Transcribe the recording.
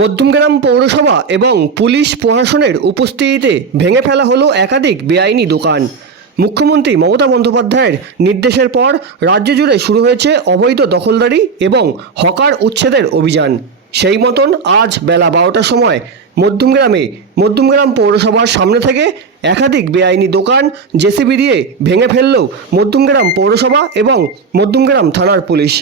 মধ্যমগ্রাম পৌরসভা এবং পুলিশ প্রশাসনের উপস্থিতিতে ভেঙে ফেলা হলো একাধিক বেআইনি দোকান। মুখ্যমন্ত্রী মমতা বন্দ্যোপাধ্যায়ের নির্দেশের পর রাজ্য জুড়ে শুরু হয়েছে অবৈধ দখলদারি এবং হকার উচ্ছেদের অভিযান। সেই মতন আজ বেলা 12টার সময় মধ্যমগ্রাম পৌরসভার সামনে থেকে একাধিক বেআইনি দোকান জেসিবি দিয়ে ভেঙে ফেলল মধ্যমগ্রাম পৌরসভা এবং মধ্যমগ্রাম থানার পুলিশ।